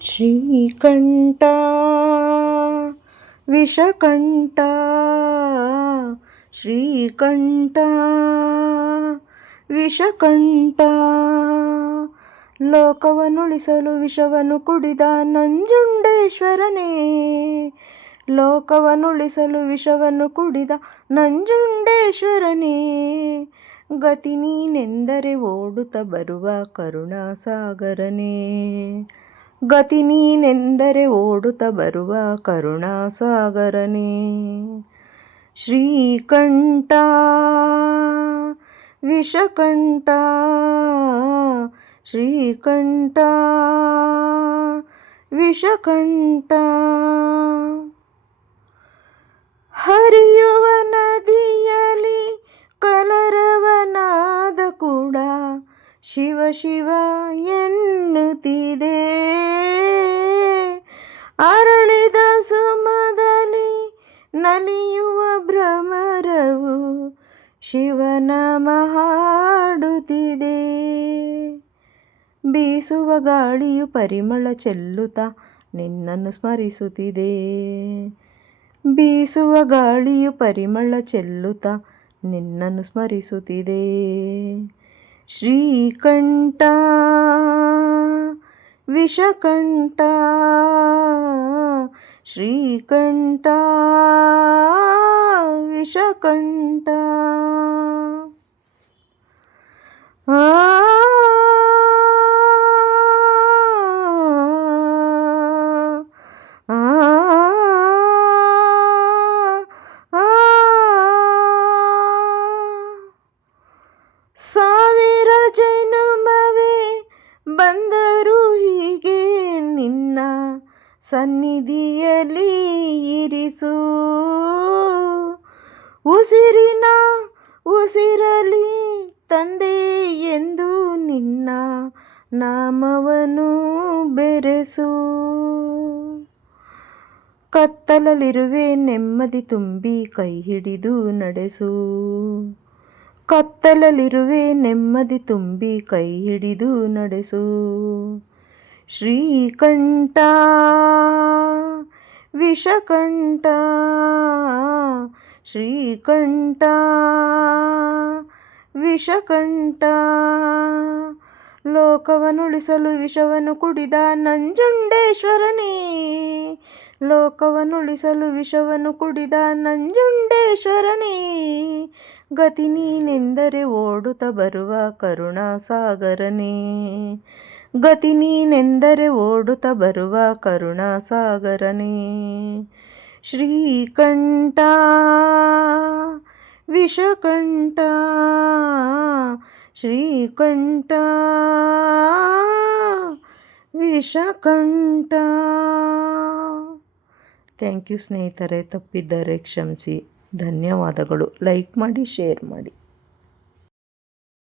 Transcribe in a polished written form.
ಶ್ರೀಕಂಠ ವಿಷಕಂಠ ಶ್ರೀಕಂಠ ವಿಷಕಂಠ ಲೋಕವನ್ನುಳಿಸಲು ವಿಷವನ್ನು ಕುಡಿದ ನಂಜುಂಡೇಶ್ವರನೇ, ಲೋಕವನ್ನುಳಿಸಲು ವಿಷವನ್ನು ಕುಡಿದ ನಂಜುಂಡೇಶ್ವರನೇ, ಗತಿ ನೀನೆಂದರೆ ಓಡುತ್ತ ಬರುವ ಕರುಣಾಸಾಗರನೇ, ಗತಿ ನೀನೆಂದರೆ ಓಡುತ್ತ ಬರುವ ಕರುಣಾಸಾಗರನೇ. ಶ್ರೀಕಂಠ ವಿಷಕಂಠ ಶ್ರೀಕಂಠ ವಿಷಕಂಠ ಹರಿಯುವ ನದಿಯಲ್ಲಿ ಕಲರವನಾದ ಕೂಡ ಶಿವ ಶಿವ ಎನ್ನುತ್ತಿದೆ, ಅರಳಿದ ಸುಮದಲ್ಲಿ ನಲಿಯುವ ಭ್ರಮರವು ಶಿವನಾಮ ಹಾಡುತ್ತಿದೆ. ಬೀಸುವ ಗಾಳಿಯು ಪರಿಮಳ ಚೆಲ್ಲುತ್ತಾ ನಿನ್ನನ್ನು ಸ್ಮರಿಸುತ್ತಿದೆ, ಬೀಸುವ ಗಾಳಿಯು ಪರಿಮಳ ಚೆಲ್ಲುತ್ತಾ ನಿನ್ನನ್ನು ಸ್ಮರಿಸುತ್ತಿದೆ. ಶ್ರೀಕಂಠ ವಿಷಕಂಠ ಶ್ರೀಕಂಠ ವಿಷಕಂಠ. ಸಾವಿರ ಜನ್ಮವೇ ಬಂದರೂ ಹೀಗೆ ನಿನ್ನ ಸನ್ನಿಧಿಯಲ್ಲಿ ಇರಿಸು, ಉಸಿರಿನ ಉಸಿರಲಿ ತಂದೆ ಎಂದು ನಿನ್ನ ನಾಮವನ್ನು ಬೆರೆಸು. ಕತ್ತಲಲ್ಲಿರುವೆ ನೆಮ್ಮದಿ ತುಂಬಿ ಕೈ ಹಿಡಿದು ನಡೆಸು, ಕತ್ತಲಲ್ಲಿರುವೆ ನೆಮ್ಮದಿ ತುಂಬಿ ಕೈ ಹಿಡಿದು ನಡೆಸು. ಶ್ರೀಕಂಠ ವಿಷಕಂಠ ಶ್ರೀಕಂಠ ವಿಷಕಂಠ ಲೋಕವನ್ನುಳಿಸಲು ವಿಷವನ್ನು ಕುಡಿದ ನಂಜುಂಡೇಶ್ವರನೇ, ಲೋಕವನ್ನುಳಿಸಲು ವಿಷವನ್ನು ಕುಡಿದ ನಂಜುಂಡೇಶ್ವರನೇ, ಗತಿ ನೀನೆಂದರೆ ಓಡುತ್ತ ಬರುವ ಕರುಣಾಸಾಗರನೇ, ಗತಿ ನೀನೆಂದರೆ ಓಡುತ್ತ ಬರುವ ಕರುಣಾಸಾಗರನೇ. ಶ್ರೀಕಂಠ ವಿಷಕಂಠ ಶ್ರೀಕಂಠ ವಿಷಕಂಠ. ಥ್ಯಾಂಕ್ ಯು ಸ್ನೇಹಿತರೆ, ತಪ್ಪಿದ್ದರೆ ಕ್ಷಮಿಸಿ. ಧನ್ಯವಾದಗಳು. ಲೈಕ್ ಮಾಡಿ, ಶೇರ್ ಮಾಡಿ.